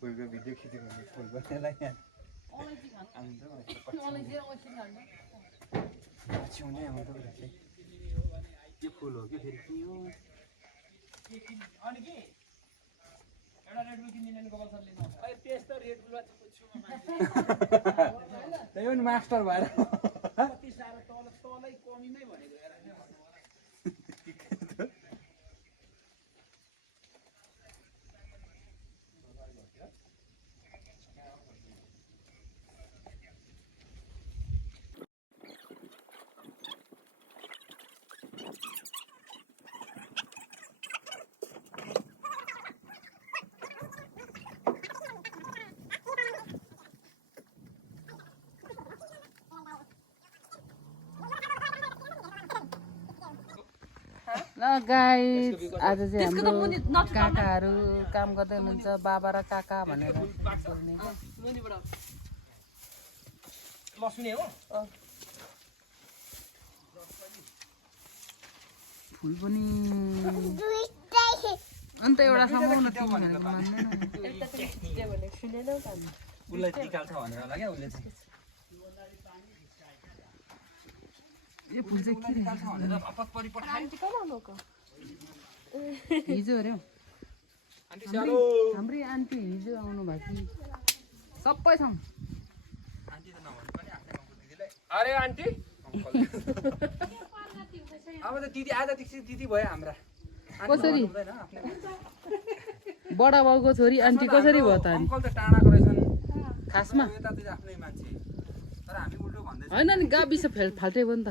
कोही कोही भिडियो खिचेको फुल गर्नेलाई पछ्याउने आउँदो रहेछ के फुल हो कि फेरि के हो अनि के एउटा रेड बुल किनिदिनु नि गोपाल सरले खै त्यस्तो रेड बुल त्यही पनि मास्टर भएर कति साह्रो तलै कमीमै भनेको हेर ल गाइस आज चाहिँ हाम्रो काकाहरू काम गर्दै हुनुहुन्छ बाबा र काका भनेर बोल्ने क्या लसुने हो फुल पनि अन्त एउटा समाउन भनेको मान्दैन उसलाई टिकाल्छ भनेर होला क्या उसले चाहिँ यो फुल चाहिँ के टिकाल्छ भनेर अपक परि पठायो हिजो अरे हाम्रै आन्टी हिजो आउनु भएको थियो सबै छौँ आन्टी त नभन्नु पनि आफ्नै गाउँको दिदीलाई अरे आन्टी अब त दिदी आज दिदी भयो हाम्रा कसरी बडा बाउको छोरी आन्टी कसरी भयो त अनि अङ्कल त टाढाको रहेछन् खासमा यता त आफ्नै मान्छे तर हामी उल्टो भन्दै होइन नि गाविस फाल्टै भयो नि त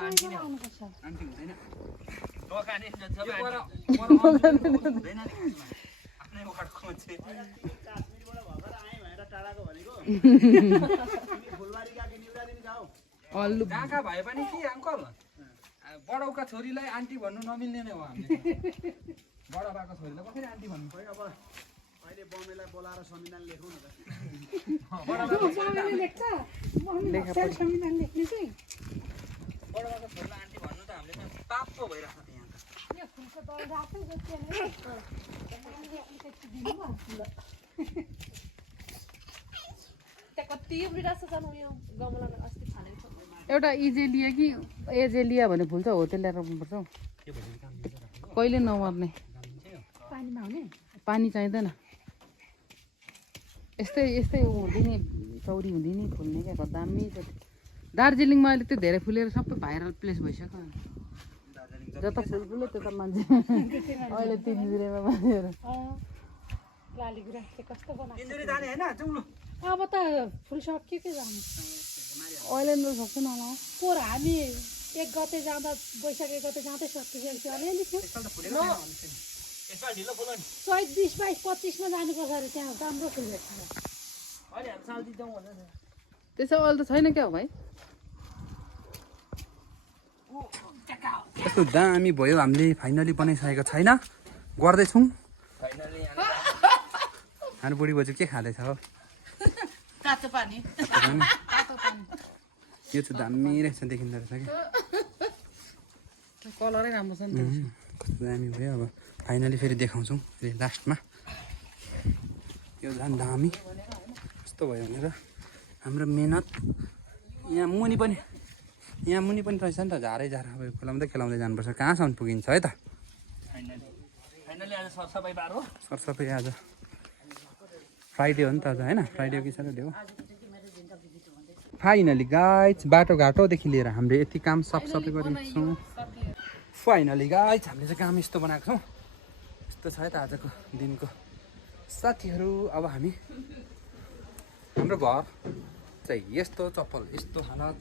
आन्टी हुँदैन दोकाने यो हुँदैन नि आफ्नै ओखरको मान्छे अल्लु कहाँ भए पनि के अङ्कल बडाउका छोरीलाई आन्टी भन्नु नमिल्ने नै हो हामीले बडा बाको छोरीलाई कसरी आन्टी भन्नु पर्यो अब अहिले बमेलाई बोलाएर संविधान लेखौँ न त बडा बाको छोरीलाई आन्टी भन्नु त हामीले पाप पो भइरहेको थियो एउटा इजेलिया कि एजेलिया भन्ने फुल छ हो त्यो ल्याएर रोप्नुपर्छ हौ कहिले नमर्ने पानी चाहिँदैन यस्तै यस्तै हुँदैन चौरी हुँदैन फुल्ने क्या दामी छ दार्जिलिङमा अहिले त्यो धेरै फुलेर सबै भाइरल प्लेस भइसक्यो जता फुल फुल्यो त्यता मान्छे अहिले तिनजुरेमा मान्छेहरू अब त फुल सक्यो के जानु अहिले त सक्छ होला पोहोर हामी 1 गते जाँदा वैशाख 1 गते जाँदै सकिसकेको थियो अलिअलि थियो यसपालि ढिलो फुल्यो नि चैत 20, 22, 25 मा जानुपर्छ अरे त्यहाँ राम्रो फुल भेट्छ अहिले हामी साल दिन्छौँ भन्दै छ त्यसो अहिले त छैन क्या हो भाइ कस्तो दामी भयो हामीले फाइनली बनाइसकेको छैन गर्दैछौँ फाइनली हाम्रो बुढी बोजू के खाँदैछ हो काँचो पानी यो चाहिँ दामी रहेछ देखिँदो रहेछ क्या कलरै राम्रो छ नि त कस्तो दामी भयो अब फाइनली फेरि देखाउँछौँ फेरि लास्टमा यो झन् दामी कस्तो भयो भनेर हाम्रो मेहनत यहाँ मुनि पनि रहेछ नि त झारै झार अब खेलाउँदै जानुपर्छ कहाँसम्म पुगिन्छ है त फाइनली आज सरसफाइ बार हो सरसफाइ आज फ्राइडे हो नि त आज होइन फ्राइडे हो कि स्याटरडे हो फाइनली गाइज बाटोघाटोदेखि लिएर हामीले यति काम सफसफाइ गरेको छौँ फाइनली गाइज हामीले चाहिँ काम यस्तो बनाएको छौँ यस्तो छ है त आजको दिनको साथीहरू अब हामी हाम्रो घर चाहिँ यस्तो चप्पल यस्तो हालत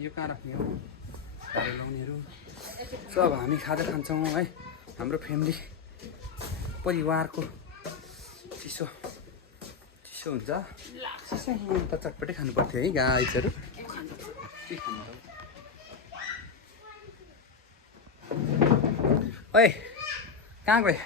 यो कहाँ राख्ने हो लाउनेहरू सो अब हामी खाजा खान्छौँ है हाम्रो फ्यामिली परिवारको चिसो हुन्छ त चटपटै खानु पर्थ्यो है गाइजहरू के खानु ओए कहाँ गए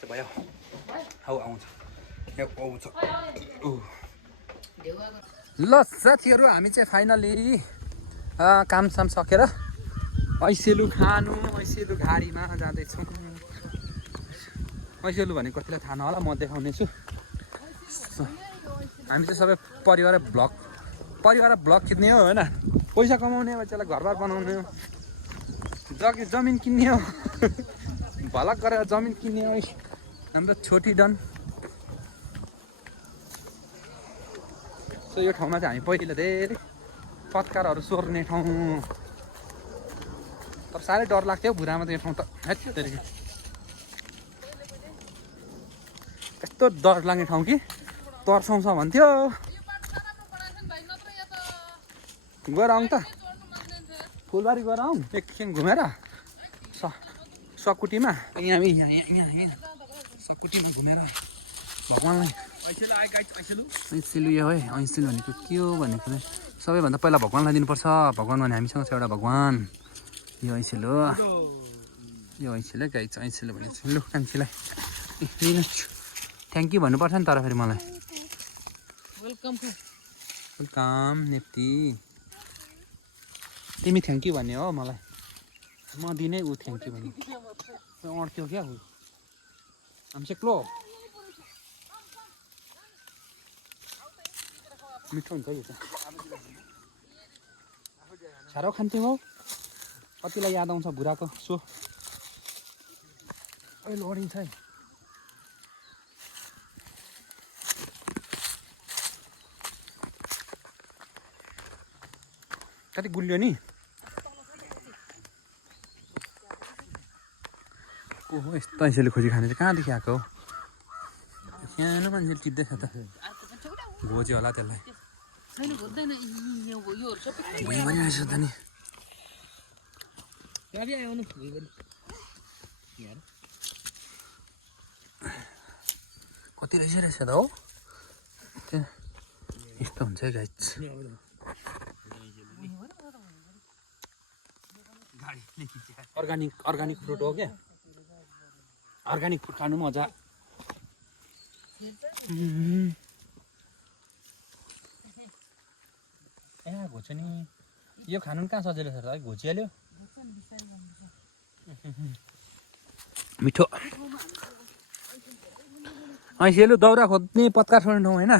चाहिँ भयो हौ आउँछ यो आउँछ ल साथीहरू हामी चाहिँ फाइनली कामसाम सकेर ऐसेलु खानु ऐसेलु घारीमा जाँदैछौँ ऐसेलु भनेको कतिलाई थाहा नहोला म देखाउने छु हामी चाहिँ सबै परिवार ब्लग खिच्ने हो होइन पैसा कमाउने बच्चालाई घरबार बनाउने हो जमिन किन्ने हो भलक गरेर जमिन किन्ने हो हाम्रो छोटी डन सो यो ठाउँमा चाहिँ हामी पहिला धेरै पत्कारहरू सोर्ने ठाउँ तर साह्रै डर लाग्थ्यो भुरामा त यो ठाउँ त यस्तो डर लाग्ने ठाउँ कि तर्साउँछ भन्थ्यो गएर आउँ त फुलबारी गएर आउँ एकछिन घुमेर सकुटीमा यहाँ सकुटीमा घुमेर भगवान्लाई ऐसेलु यो है ऐसेलु भनेको के हो भनेको सबैभन्दा पहिला भगवान्लाई दिनुपर्छ भगवान् भने हामीसँग छ एउटा भगवान् यो ऐसेलु गाई चाहिँ ऐसेलु भनेको छु लु कान्छीलाई लिनुहोस् थ्याङ्क यू भन्नुपर्छ नि तर फेरि मलाई वेलकम नेप्ती तिमी थ्याङ्क यू भन्ने हो मलाई म दिनै ऊ थ्याङ्क यू भन्ने अड्क्यो क्या ऊ हामी क्लो मिठो हुन्छ यो चाहिँ छारो खान्थ्यौँ हौ कतिलाई याद आउँछ भुराको सो अहिले लडिन्छ है कति गुलियो नि ओहो यस्तो ऐसेले खोजी खाने चाहिँ कहाँदेखि आएको हो सानो मान्छेले टिप्दैछ त घोज्यो होला त्यसलाई भुइँ पनि रहेछ त नि कति रहेछ त हो यस्तो हुन्छ है गाइस अर्ग्यानिक फ्रुट हो क्या अर्ग्यानिक फ्रुट खानु मजा ए घोच्यो नि यो खानु कहाँ सजिलो छ त है घोचिहाल्यो मिठो ऐसेलु दाउरा खोज्ने पत्कार छोड्ने ठाउँ होइन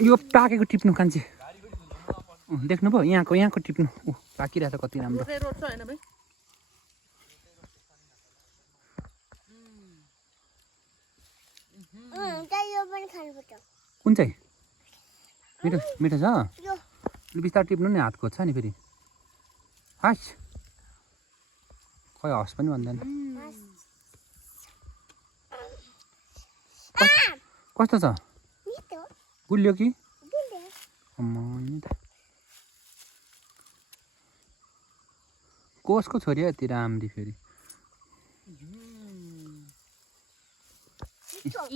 यो पाकेको टिप्नु कान्छे देख्नु भयो यहाँको टिप्नु पाकिरहेछ कति राम्रो कुन चाहिँ मिठो छ बिस्तारै टिप्नु नि हात खोज्छ नि फेरि हास खै हस् पनि भन्दैन कस्तो छ गुलियो कि कसको छोरी यति राम्री फेरि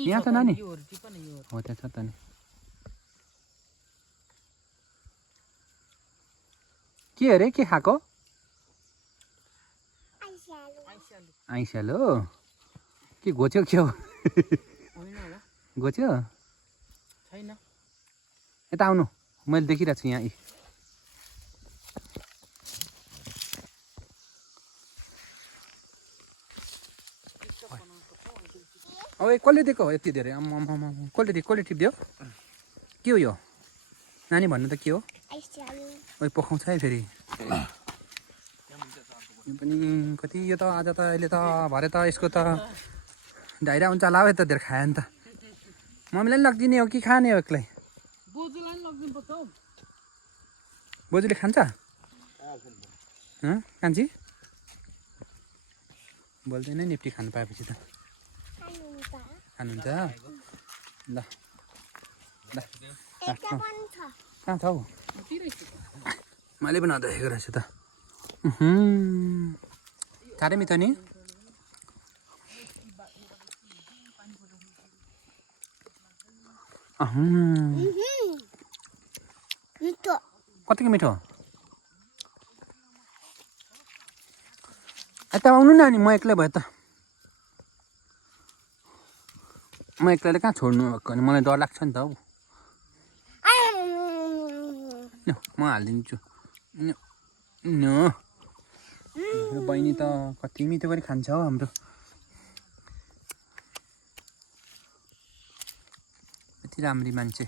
यहाँ त नानी हो त्यहाँ छ त नि के अरे के खाएको आइस्यालो के घोच्यो के हो घोच्यो छैन यता आउनु मैले देखिरहेको छु यहाँ अब कसले दिएको हो यति धेरै कसले टिप्दियो के हो यो नानी भन्नु त के हो ओइ पखाउँछ है फेरि यो पनि कति यो त आज त अहिले त भरे त यसको त ढाइरा हुन्छ होला है त धेरै खायो नि त मम्मीलाई पनि लगिदिने हो कि खाने हो एक्लै बोजूले खान्छ कान्छी बोल्दैन निप्टी खानु पाएपछि त खानुहुन्छ ल कहाँ छ हौ मैले पनि देखेको रहेछु त साह्रै मिठो नि मिठो कतिको मिठो यता आउनु न अनि म एक्लै भयो त म एक्लैले कहाँ छोड्नु भएको अनि मलाई डर लाग्छ नि त हौ ल म हालिदिन्छु न बहिनी त कति मिठो गरी खान्छ हौ हाम्रो यति राम्री मान्छे